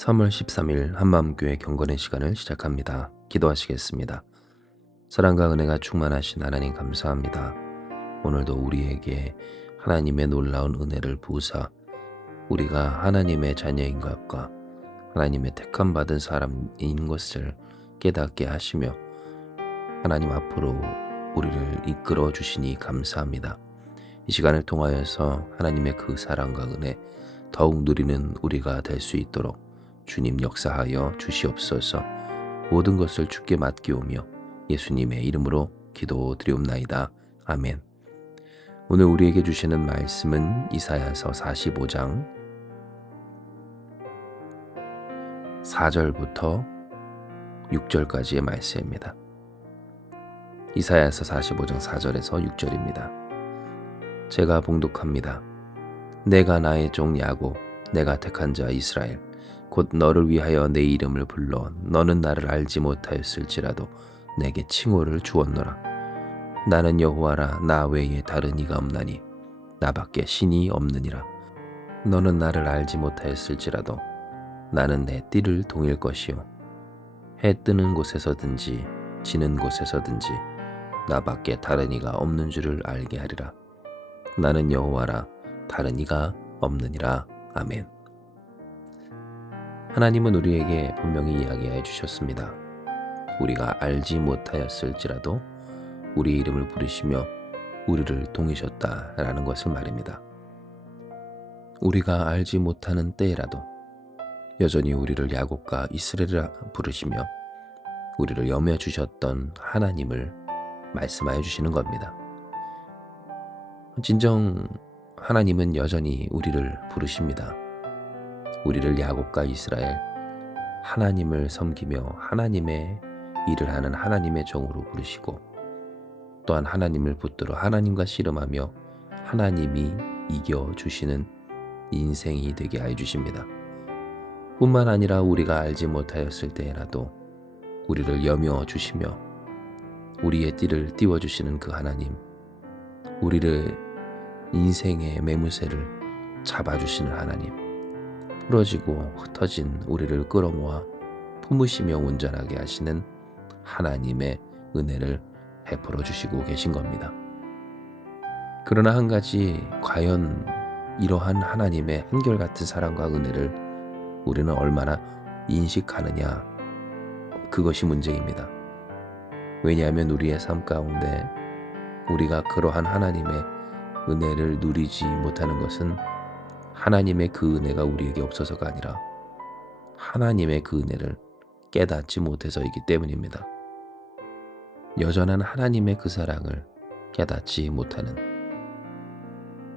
3월 13일 한마음교회 경건의 시간을 시작합니다. 기도하시겠습니다. 사랑과 은혜가 충만하신 하나님 감사합니다. 오늘도 우리에게 하나님의 놀라운 은혜를 부으사 우리가 하나님의 자녀인 것과 하나님의 택함받은 사람인 것을 깨닫게 하시며 하나님 앞으로 우리를 이끌어 주시니 감사합니다. 이 시간을 통하여서 하나님의 그 사랑과 은혜 더욱 누리는 우리가 될 수 있도록 주님 역사하여 주시옵소서. 모든 것을 주께 맡기오며 예수님의 이름으로 기도드리옵나이다. 아멘. 오늘 우리에게 주시는 말씀은 이사야서 45장 4절부터 6절까지의 말씀입니다. 이사야서 45장 4절에서 6절입니다. 제가 봉독합니다. 내가 나의 종 야곱, 내가 택한 자 이스라엘, 곧 너를 위하여 내 이름을 불러 너는 나를 알지 못하였을지라도 내게 칭호를 주었노라. 나는 여호와라. 나 외에 다른 이가 없나니 나밖에 신이 없느니라. 너는 나를 알지 못하였을지라도 나는 내 띠를 동일 것이요 해 뜨는 곳에서든지 지는 곳에서든지 나밖에 다른 이가 없는 줄을 알게 하리라. 나는 여호와라. 다른 이가 없느니라. 아멘. 하나님은 우리에게 분명히 이야기해 주셨습니다. 우리가 알지 못하였을지라도 우리 이름을 부르시며 우리를 동이셨다라는 것을 말입니다. 우리가 알지 못하는 때라도 여전히 우리를 야곱과 이스라엘이라 부르시며 우리를 여겨 주셨던 하나님을 말씀하여 주시는 겁니다. 진정 하나님은 여전히 우리를 부르십니다. 우리를 야곱과 이스라엘, 하나님을 섬기며 하나님의 일을 하는 하나님의 종으로 부르시고 또한 하나님을 붙들어 하나님과 씨름하며 하나님이 이겨주시는 인생이 되게 하여 주십니다. 뿐만 아니라 우리가 알지 못하였을 때라도 우리를 여겨 주시며 우리의 띠를 띄워주시는 그 하나님, 우리를 인생의 매무새를 잡아주시는 하나님, 부러지고 흩어진 우리를 끌어모아 품으시며 온전하게 하시는 하나님의 은혜를 베풀어 주시고 계신 겁니다. 그러나 한 가지, 과연 이러한 하나님의 한결같은 사랑과 은혜를 우리는 얼마나 인식하느냐, 그것이 문제입니다. 왜냐하면 우리의 삶 가운데 우리가 그러한 하나님의 은혜를 누리지 못하는 것은 하나님의 그 은혜가 우리에게 없어서가 아니라 하나님의 그 은혜를 깨닫지 못해서이기 때문입니다. 여전한 하나님의 그 사랑을 깨닫지 못하는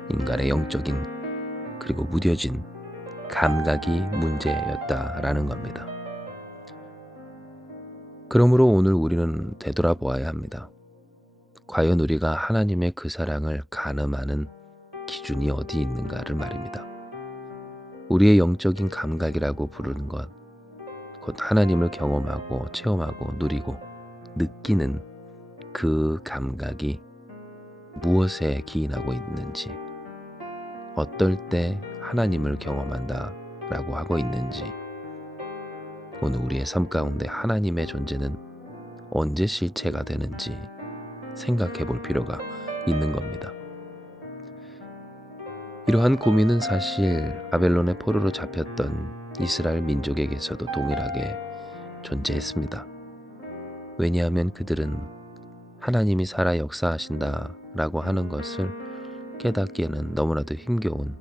인간의 영적인 그리고 무뎌진 감각이 문제였다라는 겁니다. 그러므로 오늘 우리는 되돌아보아야 합니다. 과연 우리가 하나님의 그 사랑을 가늠하는 기준이 어디 있는가를 말입니다. 우리의 영적인 감각이라고 부르는 것, 곧 하나님을 경험하고 체험하고 누리고 느끼는 그 감각이 무엇에 기인하고 있는지, 어떨 때 하나님을 경험한다 라고 하고 있는지, 오늘 우리의 삶 가운데 하나님의 존재는 언제 실체가 되는지 생각해 볼 필요가 있는 겁니다. 이러한 고민은 사실 바벨론의 포로로 잡혔던 이스라엘 민족에게서도 동일하게 존재했습니다. 왜냐하면 그들은 하나님이 살아 역사하신다라고 하는 것을 깨닫기에는 너무나도 힘겨운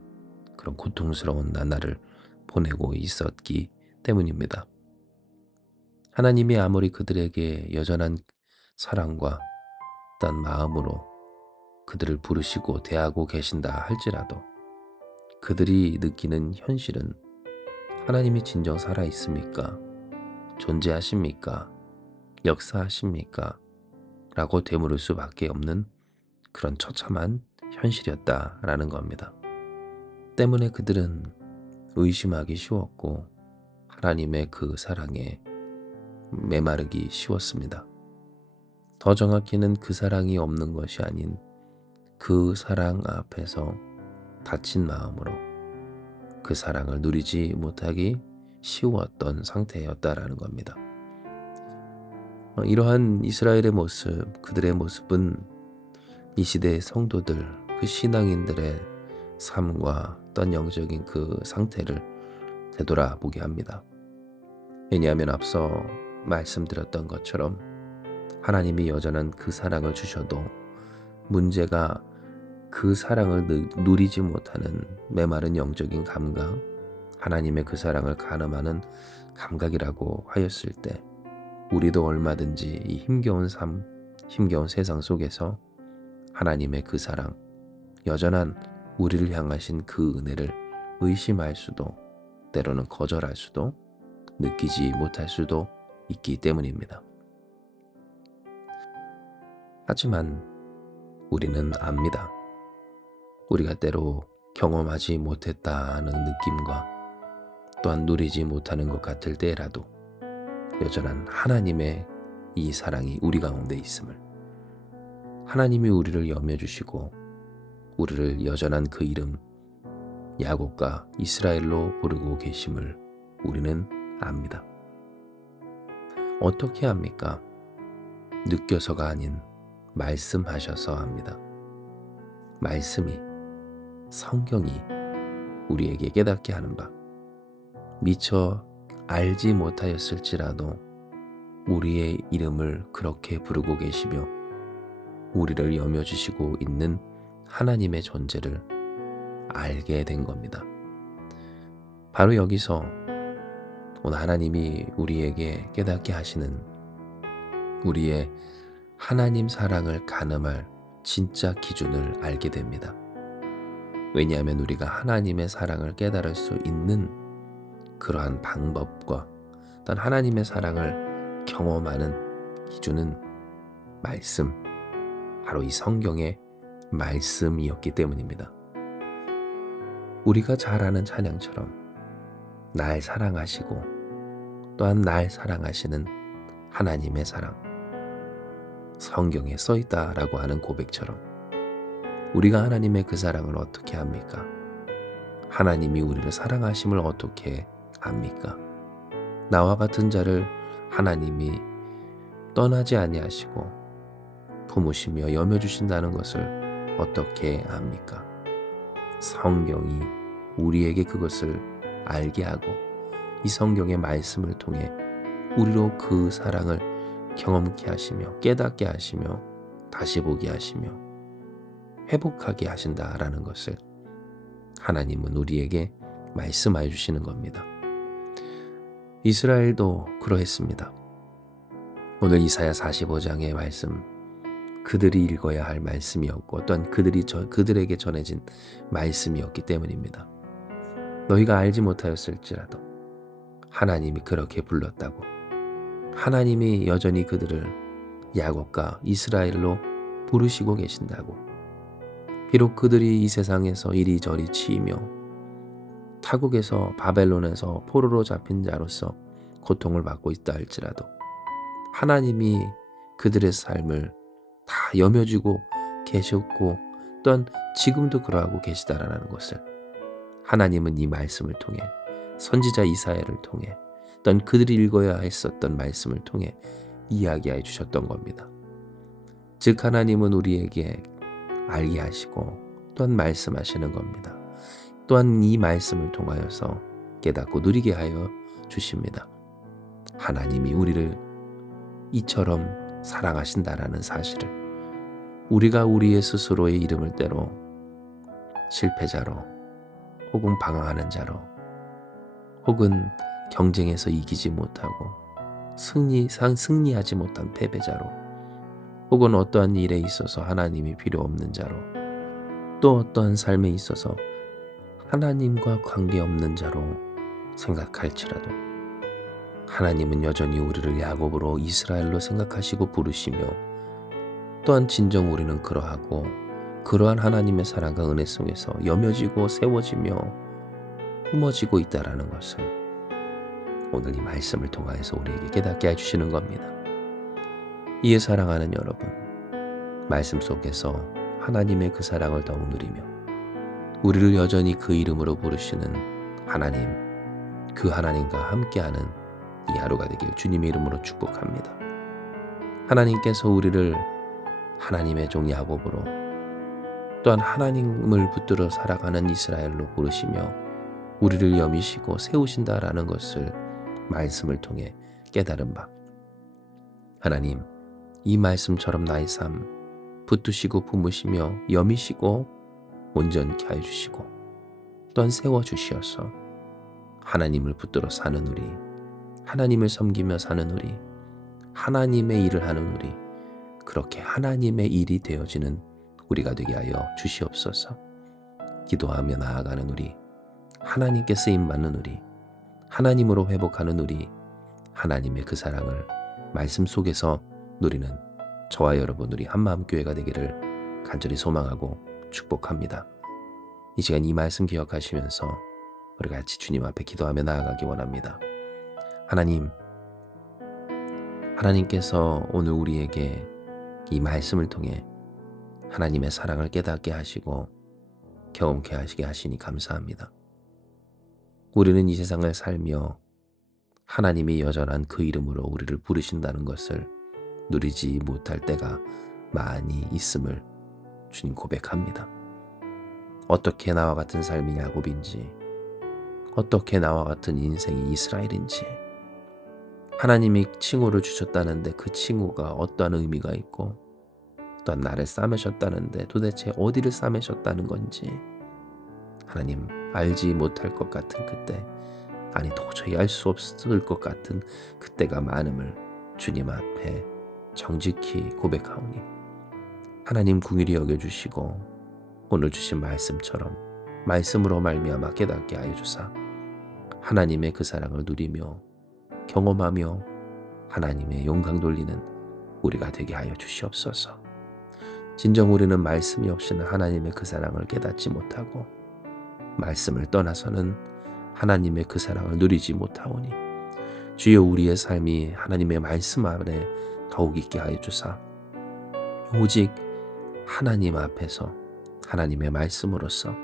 그런 고통스러운 나날을 보내고 있었기 때문입니다. 하나님이 아무리 그들에게 여전한 사랑과 어떤 마음으로 그들을 부르시고 대하고 계신다 할지라도 그들이 느끼는 현실은 하나님이 진정 살아있습니까? 존재하십니까? 역사하십니까? 라고 되물을 수밖에 없는 그런 처참한 현실이었다라는 겁니다. 때문에 그들은 의심하기 쉬웠고 하나님의 그 사랑에 메마르기 쉬웠습니다. 더 정확히는 그 사랑이 없는 것이 아닌 그 사랑 앞에서 다친 마음으로 그 사랑을 누리지 못하기 쉬웠던 상태였다라는 겁니다. 이러한 이스라엘의 모습, 그들의 모습은 이 시대의 성도들, 그 신앙인들의 삶과 어떤 영적인 그 상태를 되돌아보게 합니다. 왜냐하면 앞서 말씀드렸던 것처럼 하나님이 여전한 그 사랑을 주셔도 문제가 그 사랑을 누리지 못하는 메마른 영적인 감각, 하나님의 그 사랑을 가늠하는 감각이라고 하였을 때 우리도 얼마든지 이 힘겨운 삶, 힘겨운 세상 속에서 하나님의 그 사랑, 여전한 우리를 향하신 그 은혜를 의심할 수도, 때로는 거절할 수도, 느끼지 못할 수도 있기 때문입니다. 하지만 우리는 압니다. 우리가 때로 경험하지 못했다는 느낌과 또한 누리지 못하는 것 같을 때라도 여전한 하나님의 이 사랑이 우리 가운데 있음을, 하나님이 우리를 여며주시고 우리를 여전한 그 이름 야곱과 이스라엘로 부르고 계심을 우리는 압니다. 어떻게 합니까? 느껴서가 아닌 말씀하셔서 합니다. 말씀이, 성경이 우리에게 깨닫게 하는 바, 미처 알지 못하였을지라도 우리의 이름을 그렇게 부르고 계시며 우리를 여며주시고 있는 하나님의 존재를 알게 된 겁니다. 바로 여기서 오늘 하나님이 우리에게 깨닫게 하시는 우리의 하나님 사랑을 가늠할 진짜 기준을 알게 됩니다. 왜냐하면 우리가 하나님의 사랑을 깨달을 수 있는 그러한 방법과 또한 하나님의 사랑을 경험하는 기준은 말씀, 바로 이 성경의 말씀이었기 때문입니다. 우리가 잘 아는 찬양처럼 날 사랑하시고 또한 날 사랑하시는 하나님의 사랑, 성경에 써있다라고 하는 고백처럼 우리가 하나님의 그 사랑을 어떻게 합니까? 하나님이 우리를 사랑하심을 어떻게 압니까? 나와 같은 자를 하나님이 떠나지 아니하시고 품으시며 여며주신다는 것을 어떻게 압니까? 성경이 우리에게 그것을 알게 하고 이 성경의 말씀을 통해 우리로 그 사랑을 경험케 하시며 깨닫게 하시며 다시 보게 하시며 회복하게 하신다라는 것을 하나님은 우리에게 말씀하여 주시는 겁니다. 이스라엘도 그러했습니다. 오늘 이사야 45장의 말씀, 그들이 읽어야 할 말씀이었고 또한 그들에게 전해진 말씀이었기 때문입니다. 너희가 알지 못하였을지라도 하나님이 그렇게 불렀다고, 하나님이 여전히 그들을 야곱과 이스라엘로 부르시고 계신다고, 비록 그들이 이 세상에서 이리저리 치이며 타국에서 바벨론에서 포로로 잡힌 자로서 고통을 받고 있다 할지라도 하나님이 그들의 삶을 다 여며주고 계셨고 또한 지금도 그러하고 계시다라는 것을 하나님은 이 말씀을 통해 선지자 이사야를 통해 또한 그들이 읽어야 했었던 말씀을 통해 이야기해 주셨던 겁니다. 즉 하나님은 우리에게 알게 하시고 또한 말씀하시는 겁니다. 또한 이 말씀을 통하여서 깨닫고 누리게 하여 주십니다. 하나님이 우리를 이처럼 사랑하신다라는 사실을 우리가 우리의 스스로의 이름을 때로 실패자로 혹은 방황하는 자로 혹은 경쟁에서 이기지 못하고 승리하지 못한 패배자로 혹은 어떠한 일에 있어서 하나님이 필요 없는 자로 또 어떠한 삶에 있어서 하나님과 관계없는 자로 생각할지라도 하나님은 여전히 우리를 야곱으로 이스라엘로 생각하시고 부르시며 또한 진정 우리는 그러하고 그러한 하나님의 사랑과 은혜 속에서 여며지고 세워지며 품어지고 있다라는 것을 오늘 이 말씀을 통하여서 우리에게 깨닫게 해주시는 겁니다. 이에 사랑하는 여러분, 말씀 속에서 하나님의 그 사랑을 더욱 누리며 우리를 여전히 그 이름으로 부르시는 하나님, 그 하나님과 함께하는 이 하루가 되길 주님의 이름으로 축복합니다. 하나님께서 우리를 하나님의 종 야곱으로 또한 하나님을 붙들어 살아가는 이스라엘로 부르시며 우리를 여미시고 세우신다라는 것을 말씀을 통해 깨달은 바, 하나님, 이 말씀처럼 나의 삶 붙드시고 품으시며 여미시고 온전케 하여 주시고 또한 세워주시어서 하나님을 붙들어 사는 우리, 하나님을 섬기며 사는 우리, 하나님의 일을 하는 우리, 그렇게 하나님의 일이 되어지는 우리가 되게 하여 주시옵소서. 기도하며 나아가는 우리, 하나님께 쓰임받는 우리, 하나님으로 회복하는 우리, 하나님의 그 사랑을 말씀 속에서 누리는 저와 여러분 우리 한마음교회가 되기를 간절히 소망하고 축복합니다. 이 시간 이 말씀 기억하시면서 우리 같이 주님 앞에 기도하며 나아가기 원합니다. 하나님께서 오늘 우리에게 이 말씀을 통해 하나님의 사랑을 깨닫게 하시고 경험케 하시게 하시니 감사합니다. 우리는 이 세상을 살며 하나님이 여전한 그 이름으로 우리를 부르신다는 것을 누리지 못할 때가 많이 있음을 주님 고백합니다. 어떻게 나와 같은 삶이 야곱인지, 어떻게 나와 같은 인생이 이스라엘인지, 하나님이 칭호를 주셨다는데 그 칭호가 어떠한 의미가 있고 또한 나를 싸매셨다는데 도대체 어디를 싸매셨다는 건지 하나님 알지 못할 것 같은 그때, 아니 도저히 알 수 없을 것 같은 그때가 많음을 주님 앞에 정직히 고백하오니 하나님 긍휼히 여겨주시고 오늘 주신 말씀처럼 말씀으로 말미암아 깨닫게 하여 주사 하나님의 그 사랑을 누리며 경험하며 하나님의 영광 돌리는 우리가 되게 하여 주시옵소서. 진정 우리는 말씀이 없이는 하나님의 그 사랑을 깨닫지 못하고 말씀을 떠나서는 하나님의 그 사랑을 누리지 못하오니 주여 우리의 삶이 하나님의 말씀 안에 더욱 있게 하여 주사 오직 하나님 앞에서 하나님의 말씀으로서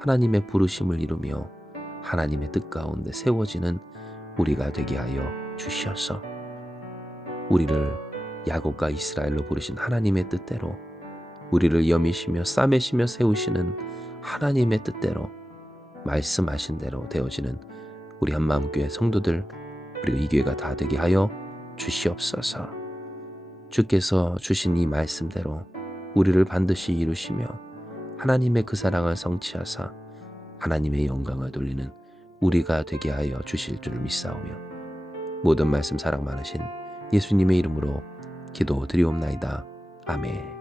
하나님의 부르심을 이루며 하나님의 뜻 가운데 세워지는 우리가 되게 하여 주시어서 우리를 야곱과 이스라엘로 부르신 하나님의 뜻대로 우리를 여미시며 싸매시며 세우시는 하나님의 뜻대로 말씀하신 대로 되어지는 우리 한마음교회 성도들, 그리고 이 교회가 다 되게 하여 주시옵소서. 주께서 주신 이 말씀대로 우리를 반드시 이루시며 하나님의 그 사랑을 성취하사 하나님의 영광을 돌리는 우리가 되게 하여 주실 줄을 믿사오며 모든 말씀 사랑 많으신 예수님의 이름으로 기도드리옵나이다. 아멘.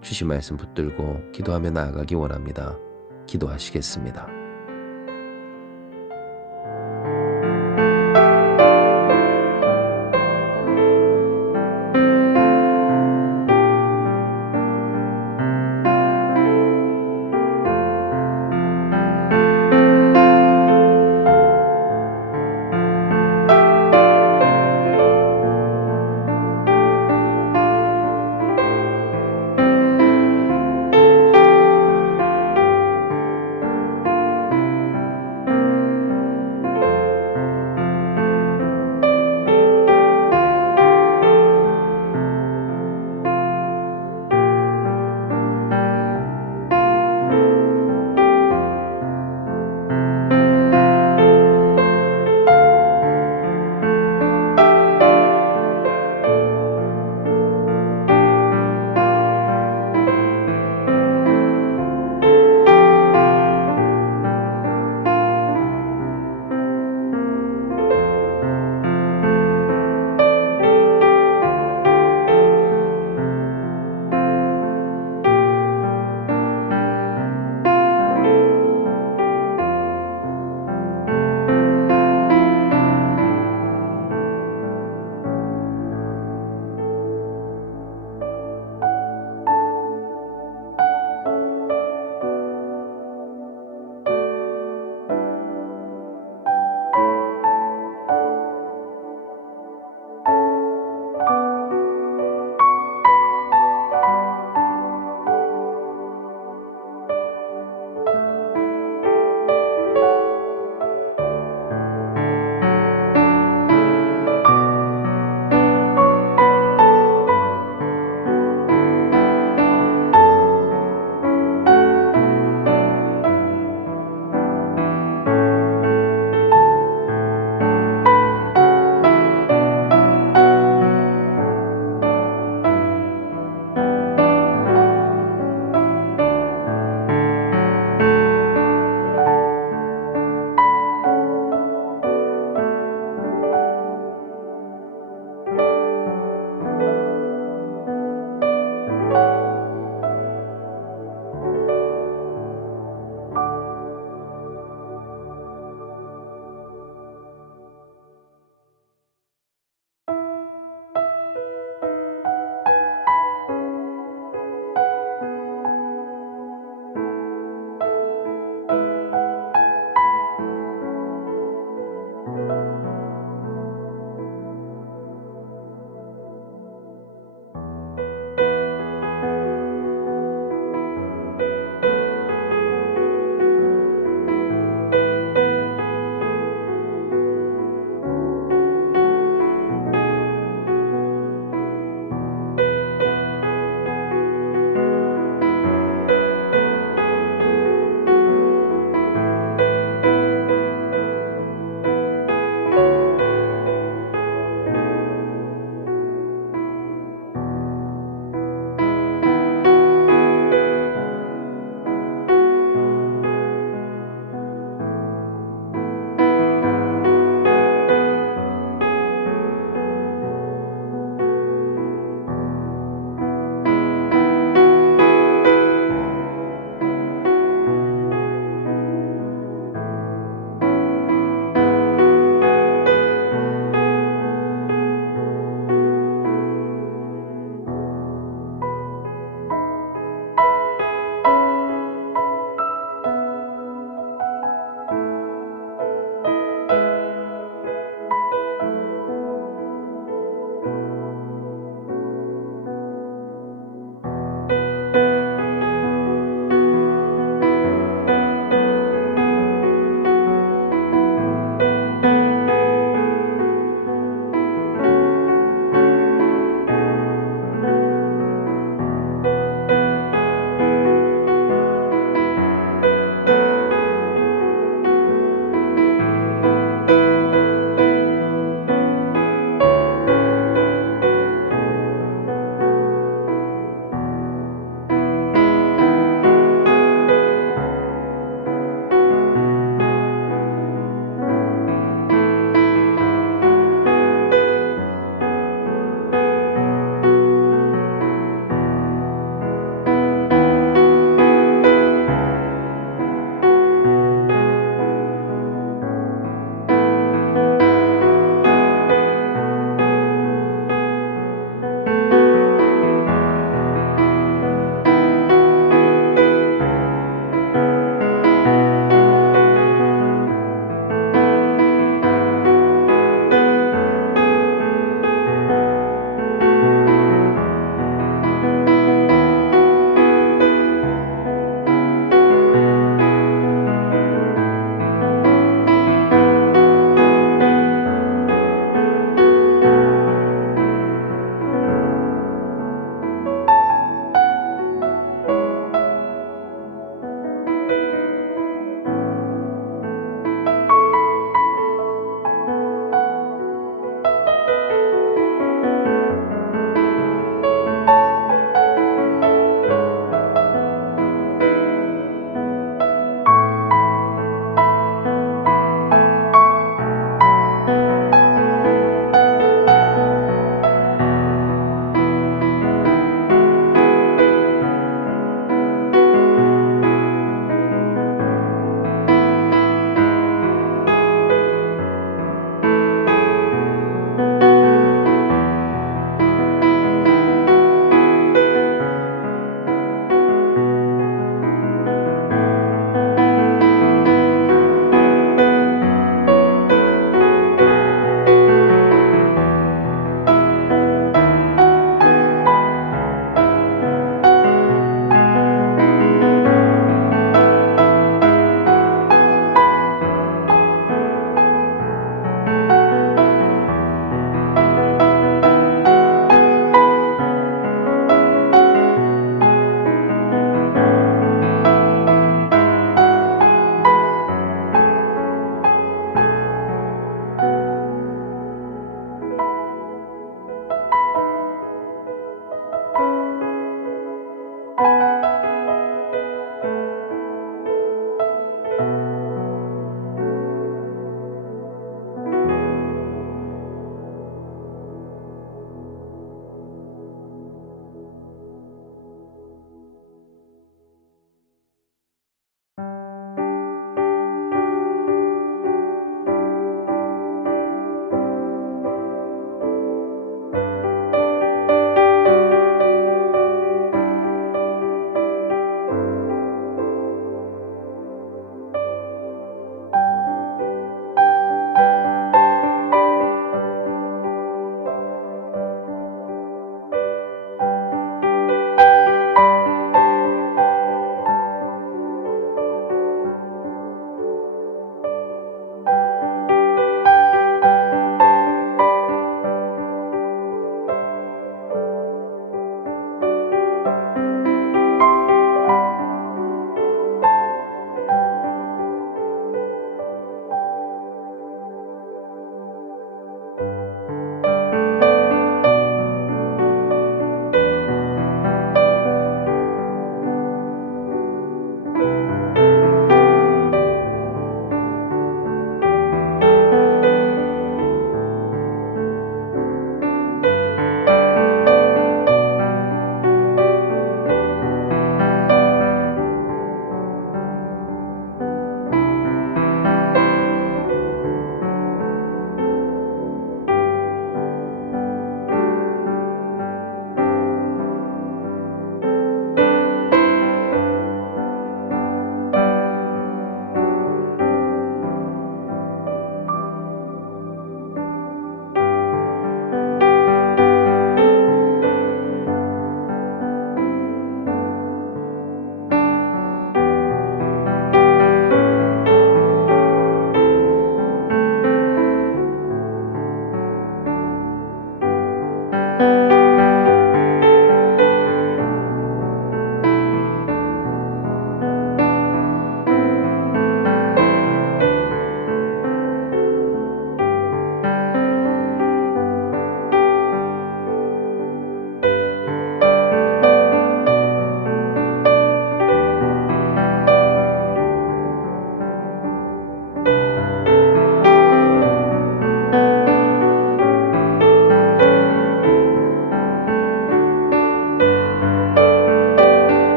주신 말씀 붙들고 기도하며 나아가기 원합니다. 기도하시겠습니다.